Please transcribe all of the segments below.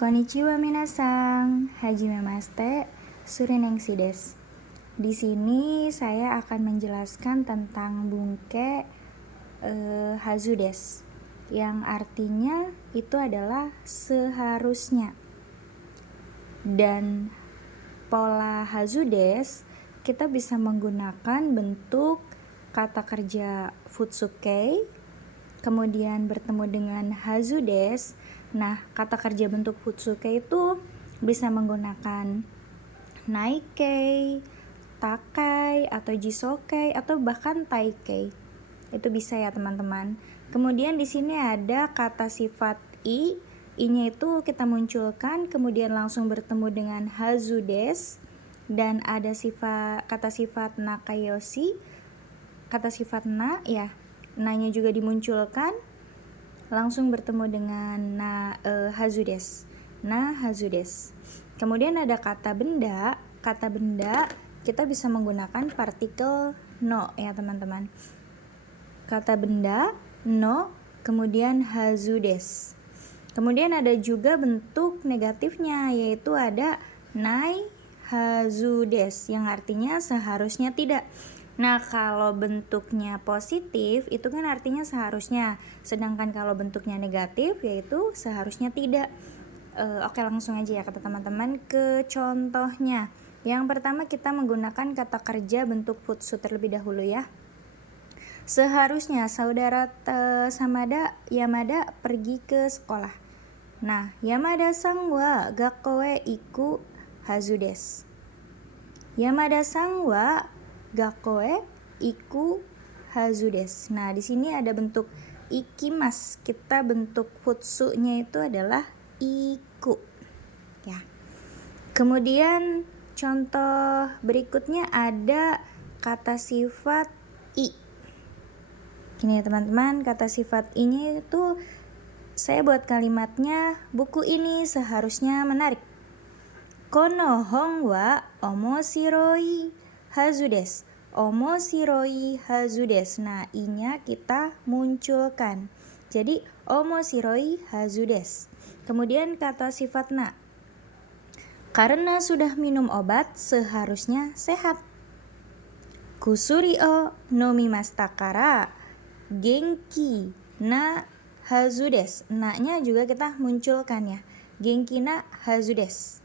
Konnichiwa minasan, hajime mashite, surenengshi desu. Di sini saya akan menjelaskan tentang bungke hazu desu, yang artinya itu adalah seharusnya. Dan pola hazu desu kita bisa menggunakan bentuk kata kerja futsuke, kemudian bertemu dengan hazu desu. Nah, kata kerja bentuk futsuke itu bisa menggunakan naikei, takai, atau jisokei, atau bahkan taikei. Itu bisa ya teman-teman. Kemudian di sini ada kata sifat i-nya itu kita munculkan, kemudian langsung bertemu dengan hazu desu, dan ada kata sifat nakayoshi, kata sifat na ya, na-nya juga dimunculkan, langsung bertemu dengan hazu desu. Hazu desu. Kemudian ada kata benda. Kata benda kita bisa menggunakan partikel no ya teman-teman. Kata benda no, kemudian hazu desu. Kemudian ada juga bentuk negatifnya, yaitu ada nai hazu desu, yang artinya seharusnya tidak. Nah, kalau bentuknya positif itu kan artinya seharusnya, sedangkan kalau bentuknya negatif yaitu seharusnya tidak. Oke, langsung aja ya kata teman-teman ke contohnya. Yang pertama kita menggunakan kata kerja bentuk futsu terlebih dahulu ya. Seharusnya saudara Yamada pergi ke sekolah. Nah, Yamada-san wa gakko e iku hazu desu. Yamada-san wa gakko e iku hazu desu. Nah, di sini ada bentuk ikimas. Kita bentuk futsunya itu adalah iku. Ya. Kemudian contoh berikutnya ada kata sifat i. Ini ya teman-teman, kata sifat i-nya itu saya buat kalimatnya, buku ini seharusnya menarik. Kono hon wa omoshiroi hazu desu. Omoshiroi hazu desu. Nah, i-nya kita munculkan. Jadi omoshiroi hazu desu. Kemudian kata sifat na. Karena sudah minum obat, seharusnya sehat. Kusuri o nomimashita kara genki na hazu desu. Na-nya juga kita munculkan ya. Genki na hazu desu.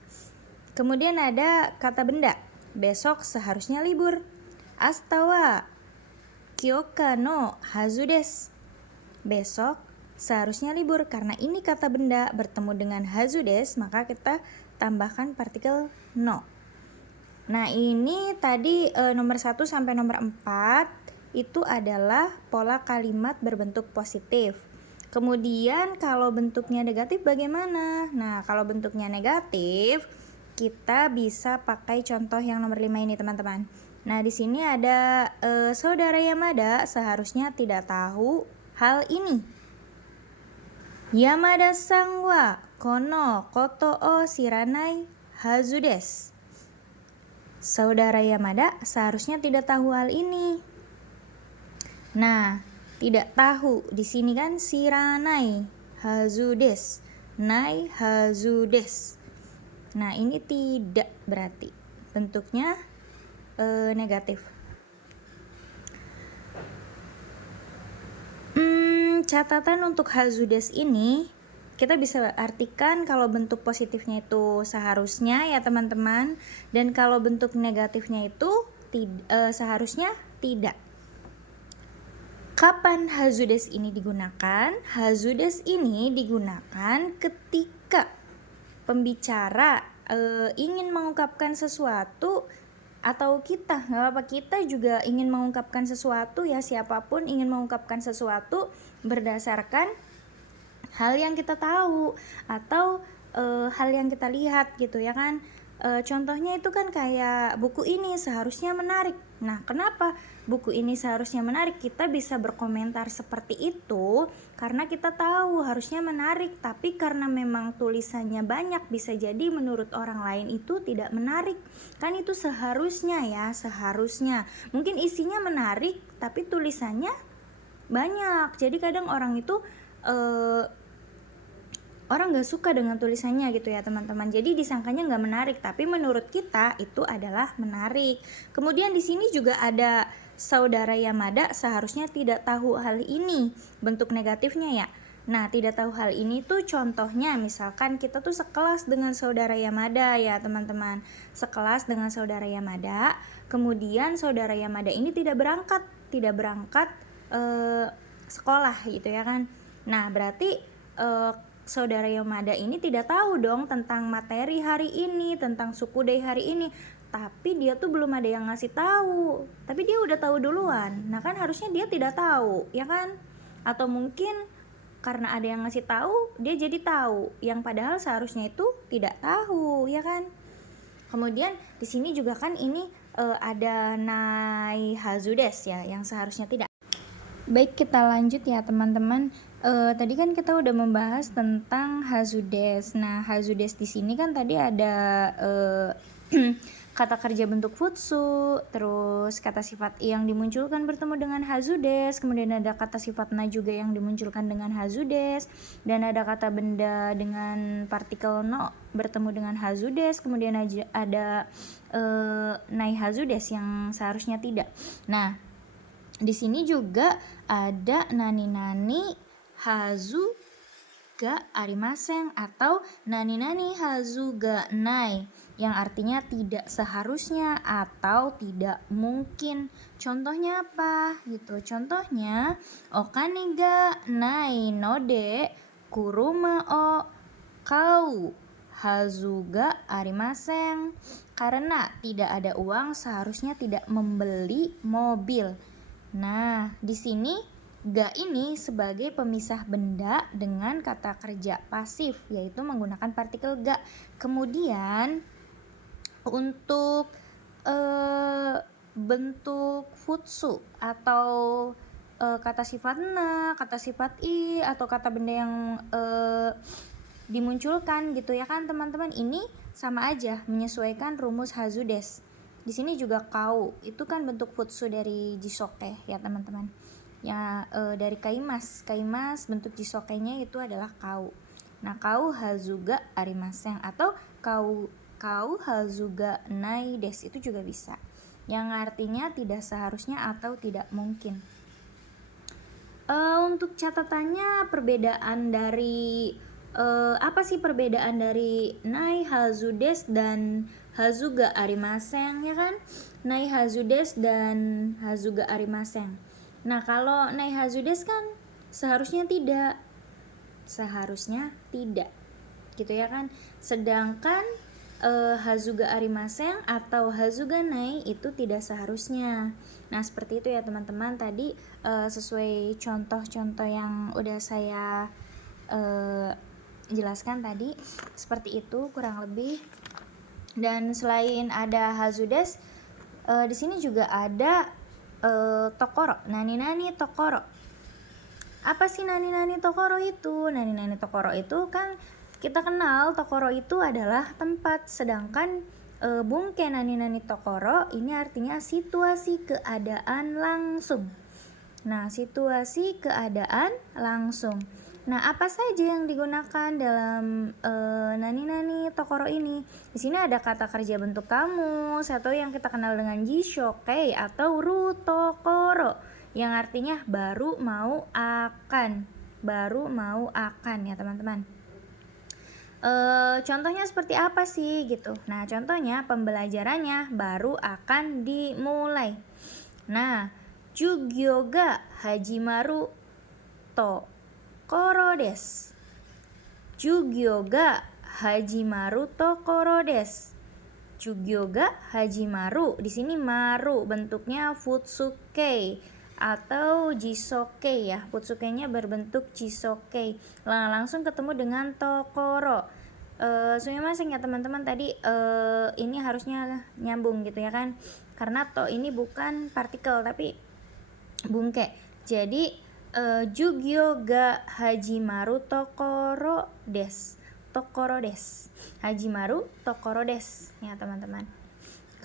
Kemudian ada kata benda. Besok seharusnya libur. Asta wa kyoka no hazu desu. Besok seharusnya libur. Karena ini kata benda bertemu dengan hazu desu, maka kita tambahkan partikel no. Nah, ini tadi nomor 1 sampai nomor 4 itu adalah pola kalimat berbentuk positif. Kemudian kalau bentuknya negatif bagaimana? Nah, kalau bentuknya negatif kita bisa pakai contoh yang nomor 5 ini teman-teman. Nah, di sini ada saudara Yamada seharusnya tidak tahu hal ini. Yamada-san wa kono koto o shiranai hazu desu. Saudara Yamada seharusnya tidak tahu hal ini. Nah, tidak tahu di sini kan shiranai hazu desu. Nai hazu desu. Nah, ini tidak berarti bentuknya negatif. Catatan untuk hazu desu ini kita bisa artikan kalau bentuk positifnya itu seharusnya ya teman-teman, dan kalau bentuk negatifnya itu seharusnya tidak. Kapan hazu desu ini digunakan? Hazu desu ini digunakan ketika pembicara ingin mengungkapkan sesuatu, atau kita, nggak apa-apa, kita juga ingin mengungkapkan sesuatu ya, siapapun ingin mengungkapkan sesuatu berdasarkan hal yang kita tahu atau hal yang kita lihat gitu ya kan. Contohnya itu kan kayak buku ini seharusnya menarik. Nah, kenapa buku ini seharusnya menarik? Kita bisa berkomentar seperti itu karena kita tahu harusnya menarik, tapi karena memang tulisannya banyak, bisa jadi menurut orang lain itu tidak menarik. Kan itu seharusnya ya, seharusnya. Mungkin isinya menarik tapi tulisannya banyak. Jadi kadang orang itu orang nggak suka dengan tulisannya gitu ya teman-teman. Jadi disangkanya nggak menarik, tapi menurut kita itu adalah menarik. Kemudian di sini juga ada saudara Yamada seharusnya tidak tahu hal ini, bentuk negatifnya ya. Nah, tidak tahu hal ini tuh contohnya misalkan kita tuh sekelas dengan saudara Yamada ya teman-teman. Sekelas dengan saudara Yamada, kemudian saudara Yamada ini tidak berangkat sekolah gitu ya kan. Nah, berarti saudara Yamada ini tidak tahu dong tentang materi hari ini, tentang suku day hari ini. Tapi dia tuh belum ada yang ngasih tahu. Tapi dia udah tahu duluan. Nah, kan harusnya dia tidak tahu, ya kan? Atau mungkin karena ada yang ngasih tahu, dia jadi tahu, yang padahal seharusnya itu tidak tahu, ya kan? Kemudian di sini juga kan ini ada nai hazudes ya, yang seharusnya tidak. Baik, kita lanjut ya teman-teman. Tadi kan kita udah membahas tentang hazudes. Nah, hazudes di sini kan tadi ada kata kerja bentuk futsu, terus kata sifat i yang dimunculkan bertemu dengan hazudes, kemudian ada kata sifat na juga yang dimunculkan dengan hazudes, dan ada kata benda dengan partikel no bertemu dengan hazudes, kemudian ada nai hazudes yang seharusnya tidak. Nah, di sini juga ada nani-nani hazu ga arimasen atau nani-nani hazu ga nai, yang artinya tidak seharusnya atau tidak mungkin. Contohnya apa gitu? Contohnya okane ga nai node kuruma o kau hazu ga arimasen. Karena tidak ada uang seharusnya tidak membeli mobil. Nah, di sini ga ini sebagai pemisah benda dengan kata kerja pasif, yaitu menggunakan partikel ga. Kemudian untuk bentuk futsu atau kata sifat na, kata sifat i, atau kata benda yang dimunculkan gitu ya kan teman-teman, ini sama aja menyesuaikan rumus hazudes. Di sini juga kau itu kan bentuk futsu dari jisoke ya teman-teman. Ya dari kaimas bentuk jisokenya itu adalah kau. Nah, kau hazuga arimasen atau kau hazuga nai des itu juga bisa. Yang artinya tidak seharusnya atau tidak mungkin. Untuk catatannya perbedaan dari apa sih perbedaan dari nai hazudes dan hazuga arimasen ya kan? Nai hazudes dan hazuga arimasen. Nah, kalau nai hazudes kan seharusnya tidak gitu ya kan. Sedangkan hazuga arimasen atau hazuga nai itu tidak seharusnya. Nah, seperti itu ya teman-teman, tadi sesuai contoh-contoh yang udah saya jelaskan tadi, seperti itu kurang lebih. Dan selain ada hazudes, di sini juga ada tokoro, nani-nani tokoro. Apa sih nani-nani tokoro itu? Nani-nani tokoro itu kan kita kenal tokoro itu adalah tempat, sedangkan bungke nani-nani tokoro ini artinya situasi keadaan langsung. Nah, situasi keadaan langsung. Nah, apa saja yang digunakan dalam nani-nani tokoro ini? Di sini ada kata kerja bentuk kamus atau yang kita kenal dengan jishoke atau rutokoro, yang artinya baru mau akan ya teman-teman. Contohnya seperti apa sih gitu? Nah, contohnya pembelajarannya baru akan dimulai. Nah, jugyo ga hajimaru to koro desu. Jugyo ga hajimaru to koro desu. Jugyo ga hajimaru, di sini maru bentuknya futsuke atau jisoke ya. Futsukenya berbentuk jisoke. Langsung ketemu dengan tokoro. Sumimasen ya teman-teman, tadi ini harusnya nyambung gitu ya kan, karena to ini bukan partikel tapi bungke. Jadi jugyo ga hajimaru tokoro des. Hajimaru tokoro des ya teman-teman.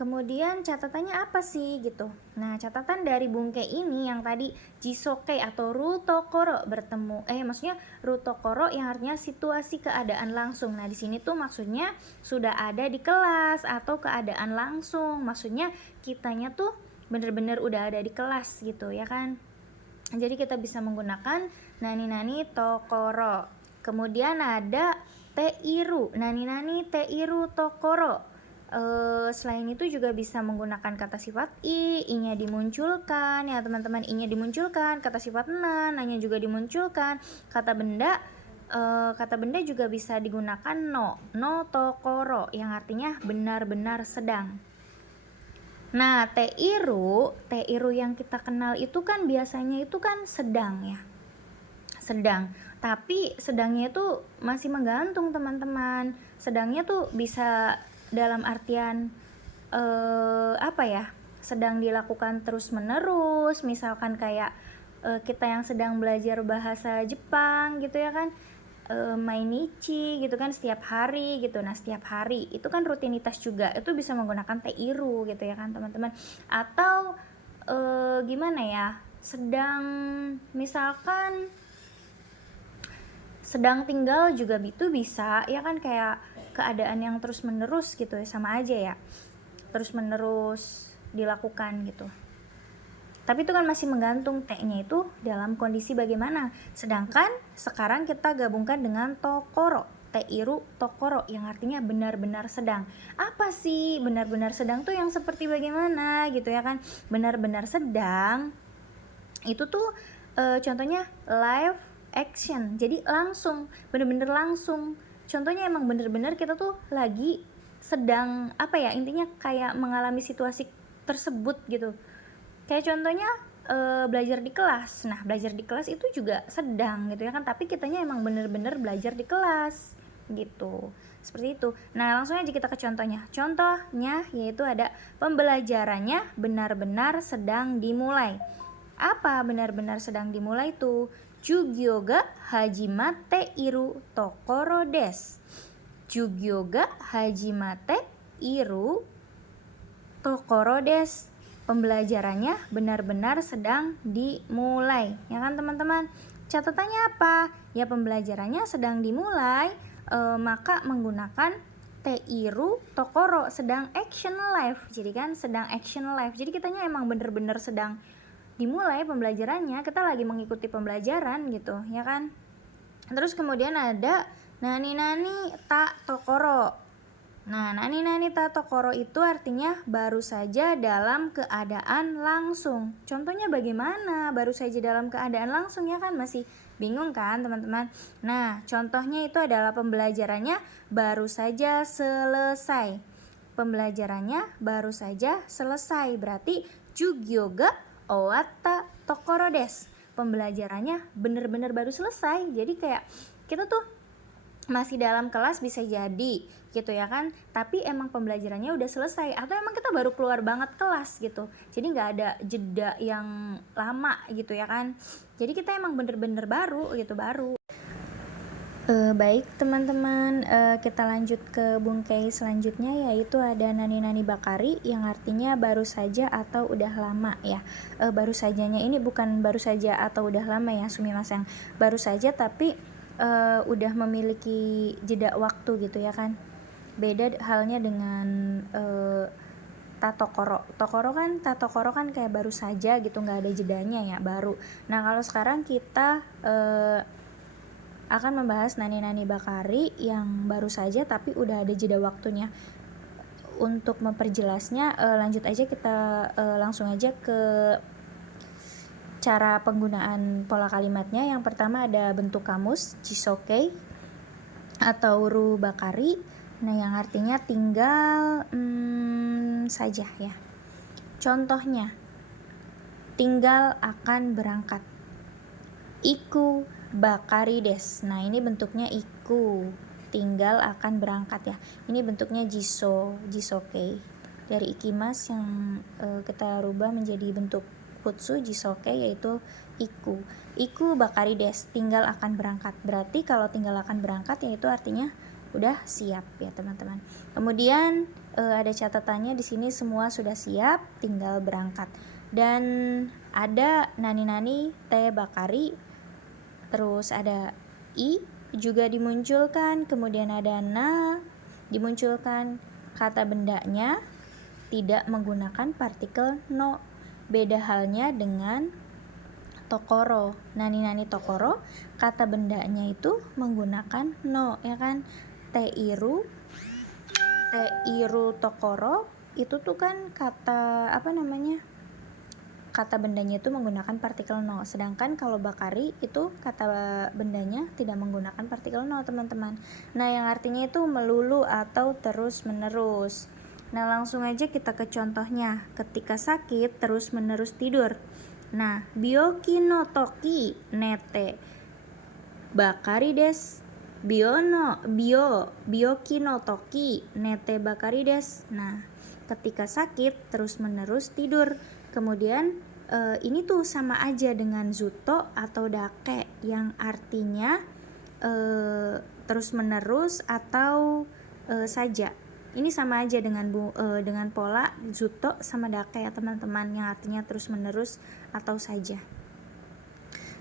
Kemudian catatannya apa sih gitu. Nah, catatan dari bungke ini yang tadi jisokei atau rutokoro bertemu, maksudnya rutokoro yang artinya situasi keadaan langsung. Nah, di sini tuh maksudnya sudah ada di kelas atau keadaan langsung. Maksudnya kitanya tuh bener-bener udah ada di kelas gitu ya kan. Jadi kita bisa menggunakan nani-nani tokoro. Kemudian ada teiru, nani-nani teiru tokoro. Selain itu juga bisa menggunakan kata sifat i-nya dimunculkan ya teman-teman, i-nya dimunculkan, kata sifat na-nya juga dimunculkan, kata benda juga bisa digunakan no tokoro yang artinya benar-benar sedang. Nah, teiru yang kita kenal itu kan biasanya itu kan sedang ya. Sedang. Tapi sedangnya itu masih menggantung teman-teman. Sedangnya tuh bisa dalam artian apa ya? Sedang dilakukan terus-menerus, misalkan kayak kita yang sedang belajar bahasa Jepang gitu ya kan. Mainichi gitu kan, setiap hari gitu. Nah, setiap hari itu kan rutinitas juga, itu bisa menggunakan teiru gitu ya kan teman-teman. Atau gimana ya, sedang misalkan sedang tinggal juga itu bisa ya kan, kayak keadaan yang terus menerus gitu ya, sama aja ya, terus menerus dilakukan gitu. Tapi itu kan masih menggantung T-nya itu dalam kondisi bagaimana. Sedangkan sekarang kita gabungkan dengan tokoro, teiru tokoro yang artinya benar-benar sedang. Apa sih benar-benar sedang tuh yang seperti bagaimana gitu ya kan. Benar-benar sedang itu tuh contohnya live action. Jadi langsung, benar-benar langsung. Contohnya emang benar-benar kita tuh lagi sedang apa ya, intinya kayak mengalami situasi tersebut gitu. Kayak contohnya belajar di kelas. Nah, belajar di kelas itu juga sedang gitu ya kan, tapi kitanya emang bener-bener belajar di kelas gitu. Seperti itu. Nah, langsung aja kita ke contohnya. Contohnya yaitu ada pembelajarannya benar-benar sedang dimulai. Apa benar-benar sedang dimulai itu? Jugyo ga hajimate iru tokoro desu. Jugyo ga hajimate iru tokoro desu. Pembelajarannya benar-benar sedang dimulai ya kan teman-teman. Catatannya apa? Ya pembelajarannya sedang dimulai, maka menggunakan teiru tokoro, sedang action live. Jadi kan sedang action live, jadi kitanya emang bener-bener sedang dimulai pembelajarannya, kita lagi mengikuti pembelajaran gitu ya kan. Terus kemudian ada nani-nani ta tokoro. Nah, nani-nani ta tokoro itu artinya baru saja dalam keadaan langsung. Contohnya bagaimana baru saja dalam keadaan langsung ya kan, masih bingung kan teman-teman. Nah, contohnya itu adalah pembelajarannya baru saja selesai. Pembelajarannya baru saja selesai, berarti jugyo ga owatta tokoro desu. Pembelajarannya benar-benar baru selesai. Jadi kayak kita tuh masih dalam kelas bisa jadi gitu ya kan, tapi emang pembelajarannya udah selesai, atau emang kita baru keluar banget kelas gitu, jadi nggak ada jeda yang lama gitu ya kan, jadi kita emang bener-bener baru gitu, baru. Baik teman-teman, kita lanjut ke bungkai selanjutnya, yaitu ada nani-nani bakari yang artinya baru saja atau udah lama ya. Baru sajanya ini bukan baru saja atau udah lama ya, sumimasen, baru saja tapi udah memiliki jeda waktu gitu ya kan. Beda halnya dengan tatokoro. Tatokoro kan kayak baru saja gitu, nggak ada jedanya ya, baru. Nah, kalau sekarang kita akan membahas nani-nani bakari yang baru saja tapi udah ada jeda waktunya. Untuk memperjelasnya, lanjut aja kita langsung aja ke cara penggunaan pola kalimatnya. Yang pertama ada bentuk kamus jisokei atau ru bakari, nah yang artinya tinggal saja ya. Contohnya, tinggal akan berangkat, iku bakari des. Nah ini bentuknya iku, tinggal akan berangkat ya. Ini bentuknya jisokei. Dari ikimas yang kita rubah menjadi bentuk futsu jisokei, yaitu iku bakari des, tinggal akan berangkat. Berarti kalau tinggal akan berangkat yaitu artinya udah siap ya teman-teman. Kemudian ada catatannya di sini, semua sudah siap, tinggal berangkat. Dan ada nani-nani teh bakari, terus ada i juga dimunculkan, kemudian ada na dimunculkan. Kata bendanya tidak menggunakan partikel no. Beda halnya dengan tokoro. Nani-nani tokoro, kata bendanya itu menggunakan no, ya kan? Teiru tokoro itu tuh kan kata kata bendanya itu menggunakan partikel no. Sedangkan kalau bakari itu kata bendanya tidak menggunakan partikel no, teman-teman. Nah, yang artinya itu melulu atau terus menerus. Nah, langsung aja kita ke contohnya. Ketika sakit terus menerus tidur. Nah, byoki no toki nete bakari desu. Byoki no toki nete bakari desu. Nah, ketika sakit terus menerus tidur. Kemudian ini tuh sama aja dengan zuto atau dake, yang artinya terus menerus atau saja. Ini sama aja dengan pola zuto sama dake ya teman-teman, yang artinya terus menerus atau saja.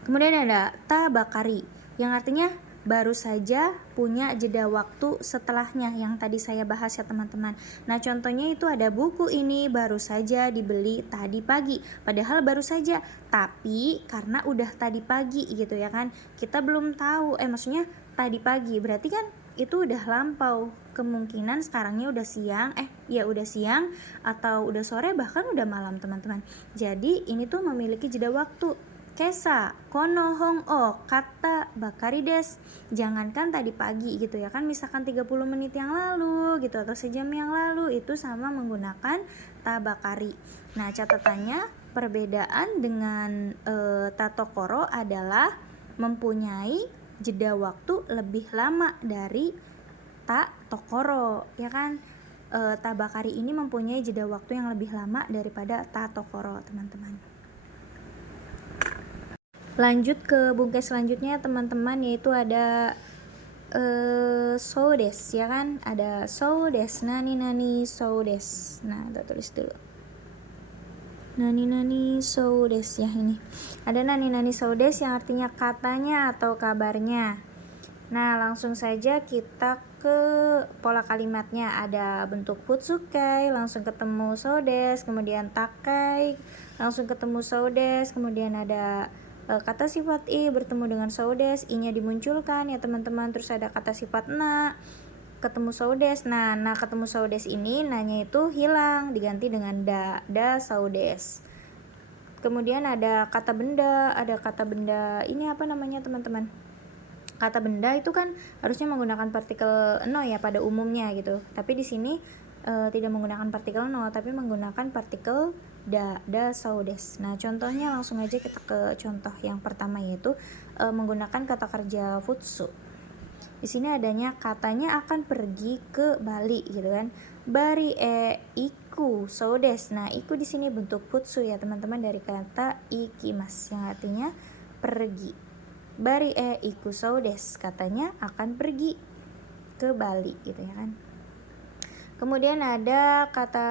Kemudian ada ta bakari, yang artinya baru saja, punya jeda waktu setelahnya, yang tadi saya bahas ya teman-teman. Nah, contohnya itu ada buku ini baru saja dibeli tadi pagi, padahal baru saja, tapi karena udah tadi pagi gitu ya kan, kita belum tahu, maksudnya tadi pagi berarti kan itu udah lampau, kemungkinan sekarangnya udah siang, udah siang atau udah sore, bahkan udah malam teman-teman. Jadi ini tuh memiliki jeda waktu. Kesa, kono hong o, kata bakari des. Jangankan tadi pagi gitu ya kan, misalkan 30 menit yang lalu gitu atau sejam yang lalu, itu sama menggunakan ta bakari. Nah, catatannya perbedaan dengan ta tokoro adalah mempunyai jeda waktu lebih lama dari ta tokoro, ya kan? Ta bakari ini mempunyai jeda waktu yang lebih lama daripada ta tokoro, teman-teman. Lanjut ke bungkai selanjutnya teman-teman, yaitu ada so des, ya kan? Ada so des, nani so des. Nah, kita tulis dulu. Nani so des ya ini. Ada nani so des yang artinya katanya atau kabarnya. Nah, langsung saja kita ke pola kalimatnya. Ada bentuk futsukai, langsung ketemu so des, kemudian takai, langsung ketemu so des, kemudian ada kata sifat i bertemu dengan so des, i-nya dimunculkan ya teman-teman. Terus ada kata sifat na ketemu so des. Nah, ketemu so des ini nanya itu hilang, diganti dengan da so des. Kemudian ada kata benda, ini apa namanya teman-teman? Kata benda itu kan harusnya menggunakan partikel no ya pada umumnya gitu. Tapi di sini tidak menggunakan partikel no, tapi menggunakan partikel da so des. Nah, contohnya langsung aja kita ke contoh yang pertama, yaitu menggunakan kata kerja futsu. Di sini adanya katanya akan pergi ke Bali gitu kan. Bari iku so des. Nah, iku di sini bentuk futsu ya teman-teman, dari kata ikimas yang artinya pergi. Bari iku so des, katanya akan pergi ke Bali gitu ya kan. Kemudian ada kata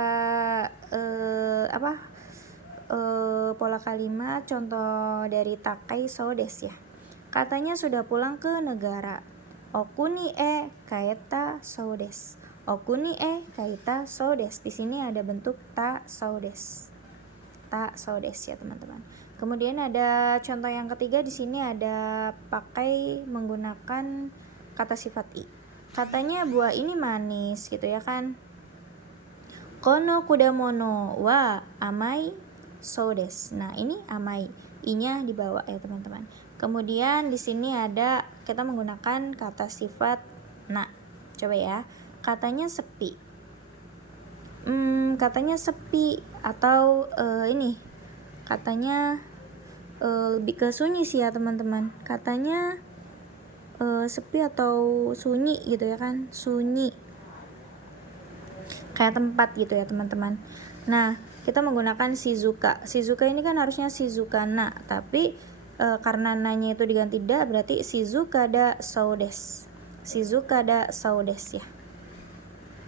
pola kalimat contoh dari takai so des ya. Katanya sudah pulang ke negara. Okuni kaeta so des. Okuni kaeta so des. Di sini ada bentuk ta so des. Ta so des ya teman-teman. Kemudian ada contoh yang ketiga, di sini ada pakai menggunakan kata sifat i. Katanya buah ini manis gitu ya kan. Kono kudamono wa amai so des. Nah, ini amai, i-nya dibawa ya teman-teman. Kemudian di sini ada kita menggunakan kata sifat na. Coba ya. Katanya sepi. Katanya sepi atau ini. Katanya lebih ke sunyi sih ya teman-teman. Katanya sepi atau sunyi gitu ya kan. Sunyi. Kayak tempat gitu ya teman-teman. Nah, kita menggunakan shizuka. Shizuka ini kan harusnya shizukana, tapi karena nanya itu diganti da, berarti shizuka da so des. Shizuka da sou desu ya.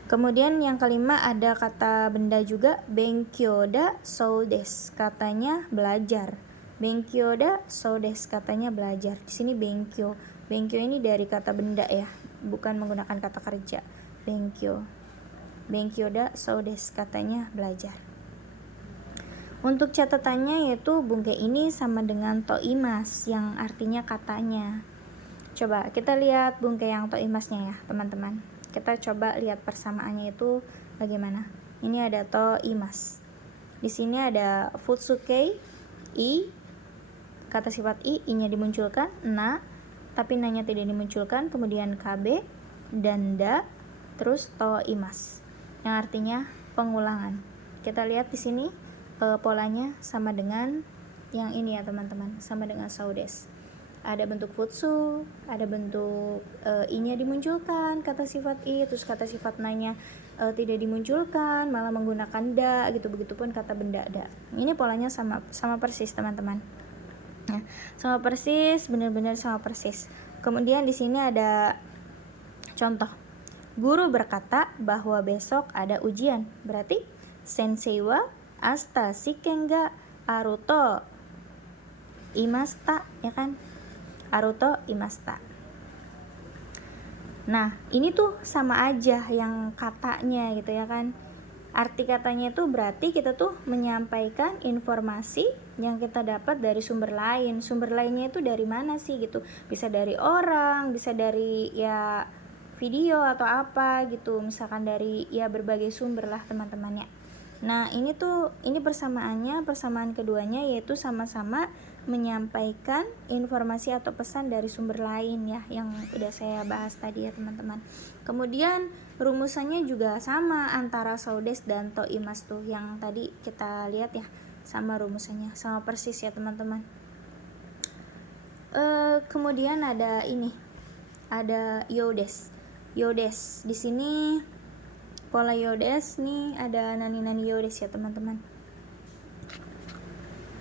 Kemudian yang kelima ada kata benda juga, benkyou da sou desu, katanya belajar. Benkyou da sou desu, katanya belajar. Di sini benkyou. Benkyou ini dari kata benda ya, bukan menggunakan kata kerja. Benkyou. Benkyou da sou desu, katanya belajar. Untuk catatannya yaitu bungke ini sama dengan toimas yang artinya katanya. Coba kita lihat bungke yang toimasnya ya, teman-teman. Kita coba lihat persamaannya itu bagaimana. Ini ada toimas. Di sini ada futsukei, i, kata sifat i-nya dimunculkan, na, tapi na-nya tidak dimunculkan, kemudian kb dan da, terus toimas, yang artinya pengulangan. Kita lihat di sini polanya sama dengan yang ini ya teman-teman, sama dengan sou desu. Ada bentuk futsu, ada bentuk i-nya dimunculkan, kata sifat i, terus kata sifat na-nya tidak dimunculkan, malah menggunakan da gitu, begitupun kata benda da. Ini polanya sama persis teman-teman. Nah, sama persis, benar-benar sama persis. Kemudian di sini ada contoh. Guru berkata bahwa besok ada ujian. Berarti sensei wa asta shiken ga aru to imasta, ya kan? Aruto imasta. Nah, ini tuh sama aja yang katanya gitu ya kan. Arti katanya itu berarti kita tuh menyampaikan informasi yang kita dapat dari sumber lain. Sumber lainnya itu dari mana sih gitu. Bisa dari orang, bisa dari ya video atau apa gitu. Misalkan dari ya berbagai sumber lah teman-temannya. Nah, ini persamaannya, persamaan keduanya yaitu sama-sama menyampaikan informasi atau pesan dari sumber lain ya, yang udah saya bahas tadi ya teman-teman. Kemudian rumusannya juga sama antara sou desu dan toimas tuh yang tadi kita lihat ya, sama rumusannya, sama persis ya teman-teman. Kemudian ada ini, ada youdes. Youdes di sini pola youdes nih ada nani youdes ya teman-teman.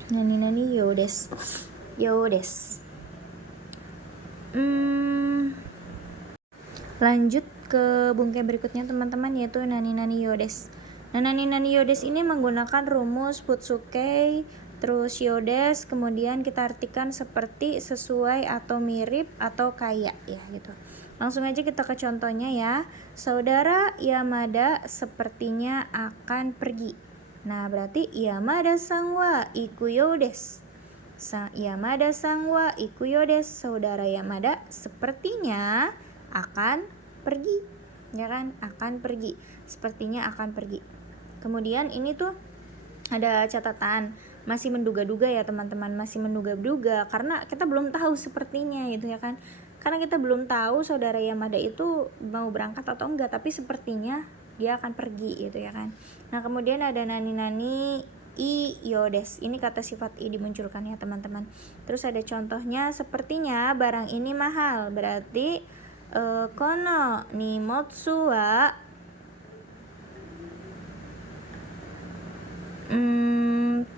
Nani youdes. Lanjut ke bungke berikutnya teman-teman, yaitu nani youdes. Nah, nani youdes ini menggunakan rumus futsukei terus youdes, kemudian kita artikan seperti, sesuai atau mirip atau kayak ya gitu. Langsung aja kita ke contohnya ya. Saudara Yamada sepertinya akan pergi. Nah, berarti Yamada-san wa ikuyo desu. Yamada-san wa ikuyo desu. Saudara Yamada sepertinya akan pergi. Ya kan? Akan pergi. Sepertinya akan pergi. Kemudian ini tuh ada catatan, masih menduga-duga ya teman-teman, masih menduga-duga karena kita belum tahu sepertinya gitu ya kan. Karena kita belum tahu saudara Yamada itu mau berangkat atau enggak, tapi sepertinya dia akan pergi gitu ya kan. Nah, kemudian ada nani i yodes. Ini kata sifat i dimunculkan ya teman-teman. Terus ada contohnya, sepertinya barang ini mahal. Berarti kono nimotsu wa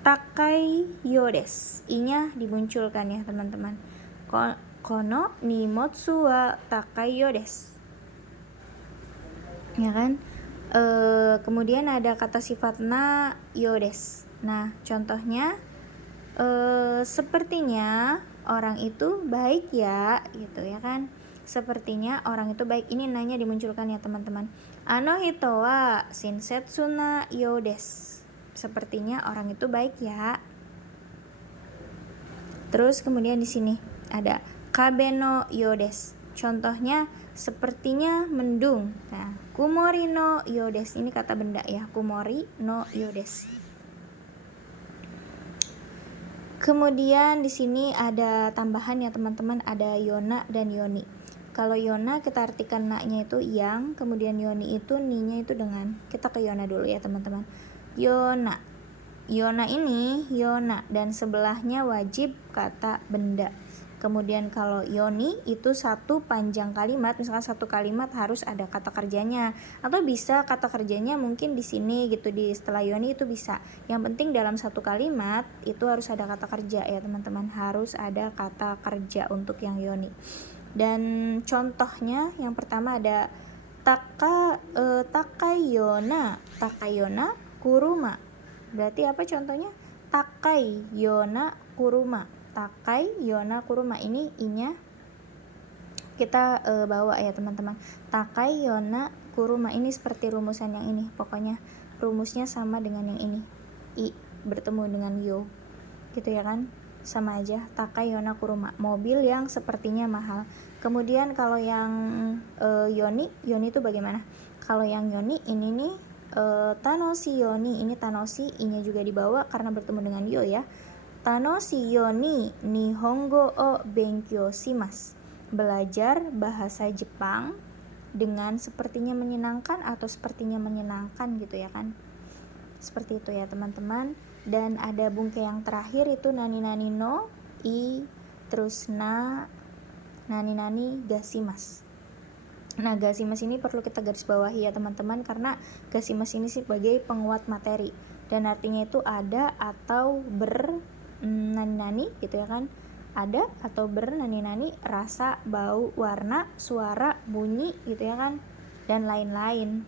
takai yodes. I-nya dimunculkan ya teman-teman. Kono nimotsu wa takai yodes. Ya kan? Kemudian ada kata sifat na yodes. Nah, contohnya sepertinya orang itu baik ya, gitu ya kan. Sepertinya orang itu baik. Ini nanya dimunculkan ya teman-teman. Ano hito wa shinsetsu na yodes. Sepertinya orang itu baik ya. Terus kemudian di sini ada kabe no yodes. Contohnya sepertinya mendung. Nah, kumori no yodes. Ini kata benda ya, kumori no yodes. Kemudian di sini ada tambahan ya teman-teman, ada yona dan yoni. Kalau yona kita artikan na-nya itu yang, kemudian yoni itu ni-nya itu dengan. Kita ke yona dulu ya teman-teman. Yona. Yona ini yona dan sebelahnya wajib kata benda. Kemudian kalau yoni itu satu panjang kalimat, misalkan satu kalimat harus ada kata kerjanya, atau bisa kata kerjanya mungkin di sini gitu, di setelah yoni itu bisa. Yang penting dalam satu kalimat itu harus ada kata kerja ya teman-teman, harus ada kata kerja untuk yang yoni. Dan contohnya yang pertama ada takayona kuruma. Berarti apa contohnya? Takayona kuruma. Ini i-nya kita bawa ya teman-teman. Takayona kuruma ini seperti rumusan yang ini. Pokoknya rumusnya sama dengan yang ini. I bertemu dengan yo. Gitu ya kan? Sama aja, takayona kuruma, mobil yang sepertinya mahal. Kemudian kalau yang yoni itu bagaimana? Kalau yang yoni ini nih tanoshi yoni, ini tanoshi i-nya juga dibawa karena bertemu dengan yo ya. Tanoshi yoni nihongo o benkyou shimasu, belajar bahasa Jepang dengan sepertinya menyenangkan atau sepertinya menyenangkan gitu ya kan. Seperti itu ya teman-teman. Dan ada bungkai yang terakhir itu nani no i, terus nani gasimas. Nah, gasimas ini perlu kita garis bawahi ya teman-teman, karena gasimas ini sebagai penguat materi dan artinya itu ada atau ber nani gitu ya kan. Ada atau ber nani rasa, bau, warna, suara, bunyi gitu ya kan, dan lain-lain.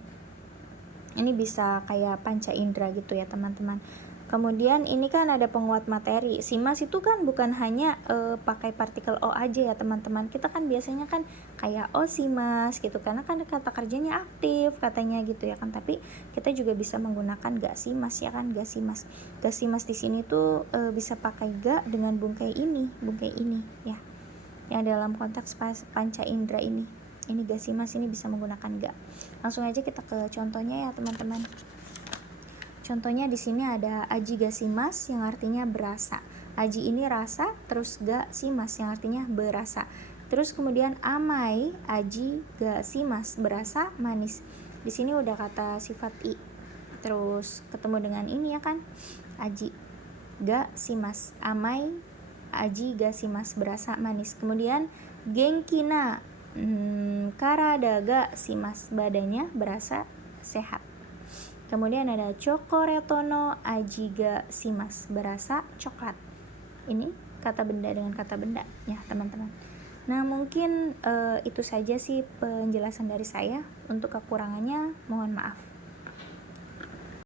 Ini bisa kayak panca indera gitu ya teman-teman. Kemudian ini kan ada penguat materi. Simas itu kan bukan hanya pakai partikel o aja ya teman-teman. Kita kan biasanya kan kayak simas gitu, karena kan kata kerjanya aktif katanya gitu ya kan. Tapi kita juga bisa menggunakan gasimas ya kan, gasimas. Gasimas di sini tuh bisa pakai ga dengan bungkai ini ya. Yang dalam konteks panca indera ini. Ini gasimas ini bisa menggunakan ga. Langsung aja kita ke contohnya ya teman-teman. Contohnya di sini ada aji gasimas yang artinya berasa. Aji ini rasa, terus gasimas yang artinya berasa. Terus kemudian amai, aji gasimas, berasa manis. Di sini udah kata sifat i. Terus ketemu dengan ini ya kan? Aji gasimas, amai, aji gasimas, berasa manis. Kemudian genkina, karada gasimas, badannya berasa sehat. Kemudian ada chokoreto no aji gasimas, berasa coklat. Ini kata benda dengan kata benda ya teman-teman. Nah mungkin itu saja sih penjelasan dari saya. Untuk kekurangannya mohon maaf.